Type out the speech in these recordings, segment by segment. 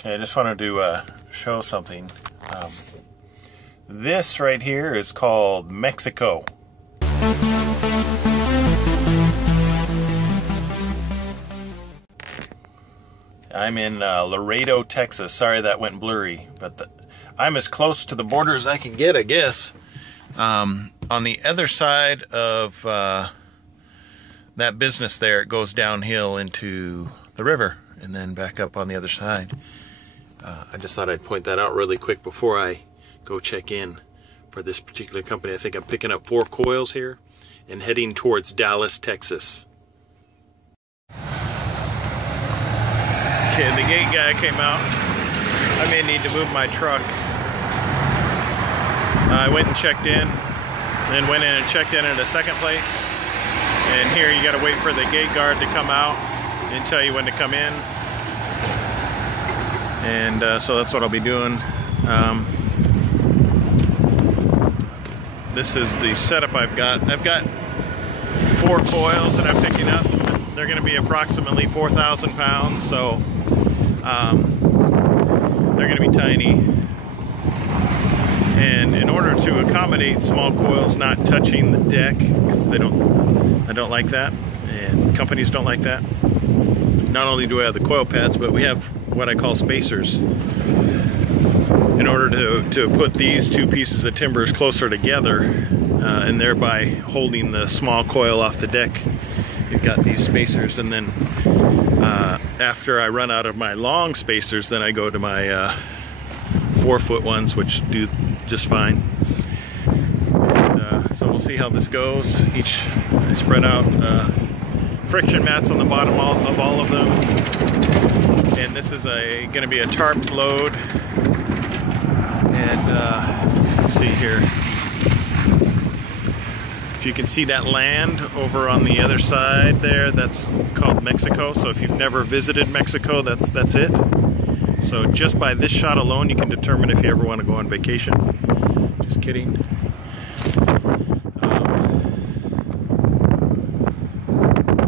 Okay, I just wanted to show something. This right here is called Mexico. I'm in Laredo, Texas. Sorry that went blurry, but I'm as close to the border as I can get, I guess. On the other side of that business there, it goes downhill into the river and then back up on the other side. I just thought I'd point that out really quick before I go check in for this particular company. I think I'm picking up 4 coils here and heading towards Dallas, Texas. Okay, the gate guy came out. I may need to move my truck. I went and checked in, then went in and checked in at a second place. And here you gotta wait for the gate guard to come out and tell you when to come in. And so that's what I'll be doing. This is the setup I've got. I've got 4 coils that I'm picking up. They're going to be approximately 4,000 pounds, so they're going to be tiny. And in order to accommodate small coils not touching the deck, because I don't like that, and companies don't like that. Not only do I have the coil pads, but we have what I call spacers. In order to put these 2 pieces of timbers closer together and thereby holding the small coil off the deck, you've got these spacers. And then after I run out of my long spacers, then I go to my 4-foot ones, which do just fine. And, so we'll see how this goes. I spread out friction mats on the bottom of all of them. And this is going to be a tarped load. And let's see here. If you can see that land over on the other side there, that's called Mexico. So if you've never visited Mexico, that's it. So just by this shot alone, you can determine if you ever want to go on vacation. Just kidding.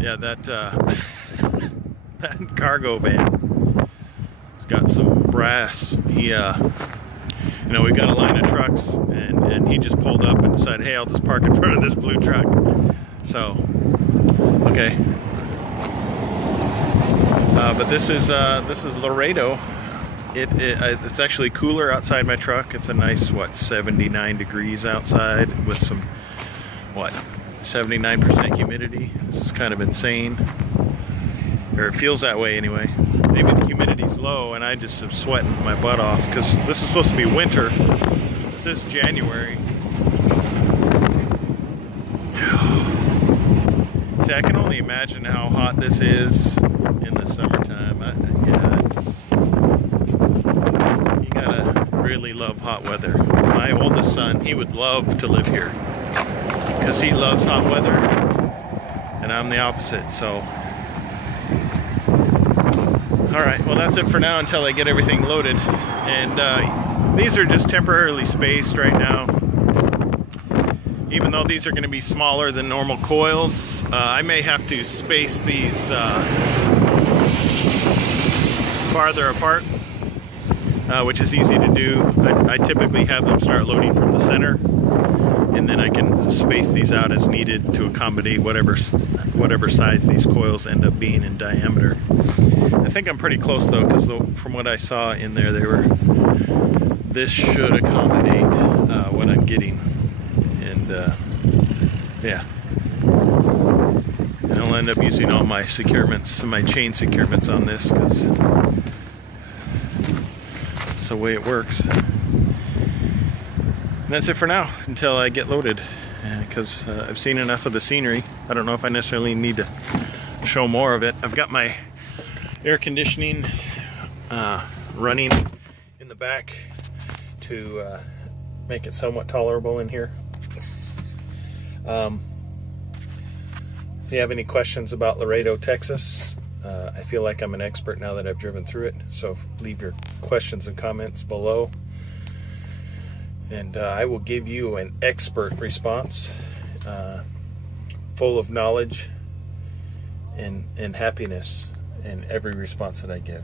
Yeah, that that cargo van has got some brass. You know, we've got a line of trucks, and he just pulled up and decided, hey, I'll just park in front of this blue truck. So, okay. But this is Laredo. It's actually cooler outside my truck. It's a nice, 79 degrees outside with some, 79% humidity. This is kind of insane. Or it feels that way anyway. Maybe the humidity's low and I just am sweating my butt off because this is supposed to be winter. This is January. See, I can only imagine how hot this is in the summertime. You gotta really love hot weather. My oldest son, he would love to live here because he loves hot weather and I'm the opposite, so. Alright, well that's it for now until I get everything loaded. And these are just temporarily spaced right now. Even though these are going to be smaller than normal coils, I may have to space these farther apart, which is easy to do. I typically have them start loading from the center, and then I can space these out as needed to accommodate whatever size these coils end up being in diameter. I think I'm pretty close though, because from what I saw in there, this should accommodate what I'm getting. And yeah, and I'll end up using all my securements, my chain securements on this, because that's the way it works. And that's it for now until I get loaded, because I've seen enough of the scenery. I don't know if I necessarily need to show more of it. I've got my air conditioning running in the back to make it somewhat tolerable in here. If you have any questions about Laredo, Texas, I feel like I'm an expert now that I've driven through it, so leave your questions and comments below, and I will give you an expert response, full of knowledge and happiness in every response that I give.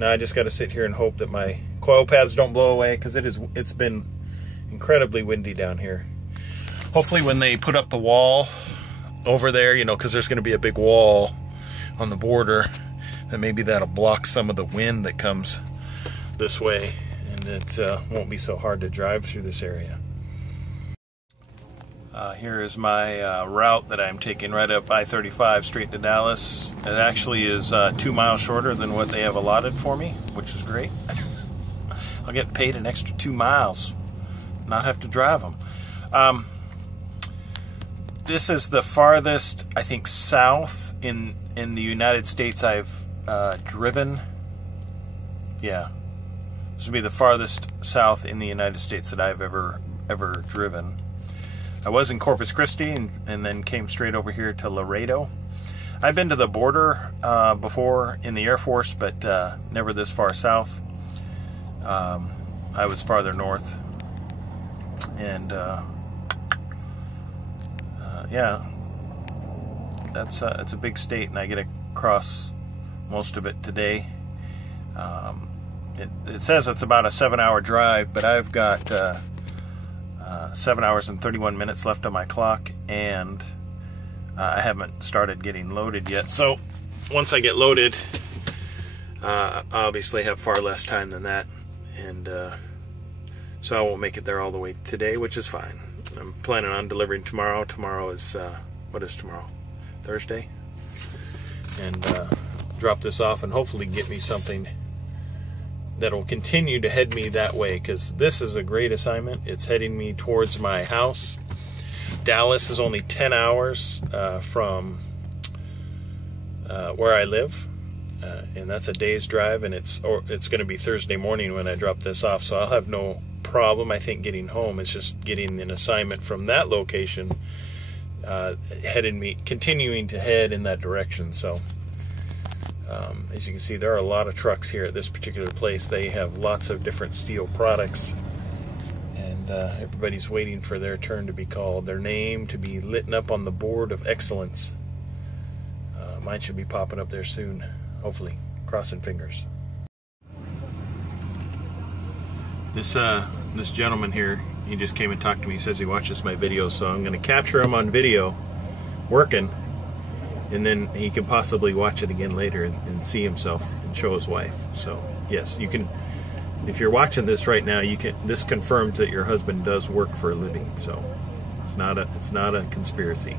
Now I just got to sit here and hope that my coil pads don't blow away, because it's been incredibly windy down here. Hopefully when they put up the wall over there, you know, because there's going to be a big wall on the border, then maybe that'll block some of the wind that comes this way, and it won't be so hard to drive through this area. Here is my route that I'm taking right up I-35 straight to Dallas. It actually is 2 miles shorter than what they have allotted for me, which is great. I'll get paid an extra 2 miles, not have to drive them. This is the farthest, I think, south in the United States I've driven. Yeah, this would be the farthest south in the United States that I've ever driven. I was in Corpus Christi and then came straight over here to Laredo. I've been to the border before in the Air Force, but never this far south. I was farther north, and yeah, it's a big state, and I get to cross most of it today. It says it's about a 7-hour drive, but I've got 7 hours and 31 minutes left on my clock, and I haven't started getting loaded yet. So once I get loaded, I obviously have far less time than that, and so I won't make it there all the way today, which is fine. I'm planning on delivering tomorrow. Tomorrow is, what is tomorrow? Thursday? And drop this off and hopefully get me something that will continue to head me that way, because this is a great assignment. It's heading me towards my house. Dallas is only 10 hours from where I live, and that's a day's drive, and it's going to be Thursday morning when I drop this off, so I'll have no problem, I think, getting home. It's just getting an assignment from that location continuing to head in that direction. So as you can see, there are a lot of trucks here at this particular place. They have lots of different steel products, and everybody's waiting for their turn to be called, their name to be lit up on the board of excellence. Mine should be popping up there soon, hopefully. Crossing fingers. This gentleman here, he just came and talked to me. He says he watches my videos, so I'm going to capture him on video working, and then he can possibly watch it again later and see himself and show his wife. So yes, you can. If you're watching this right now, you can. This confirms that your husband does work for a living. So it's not a conspiracy.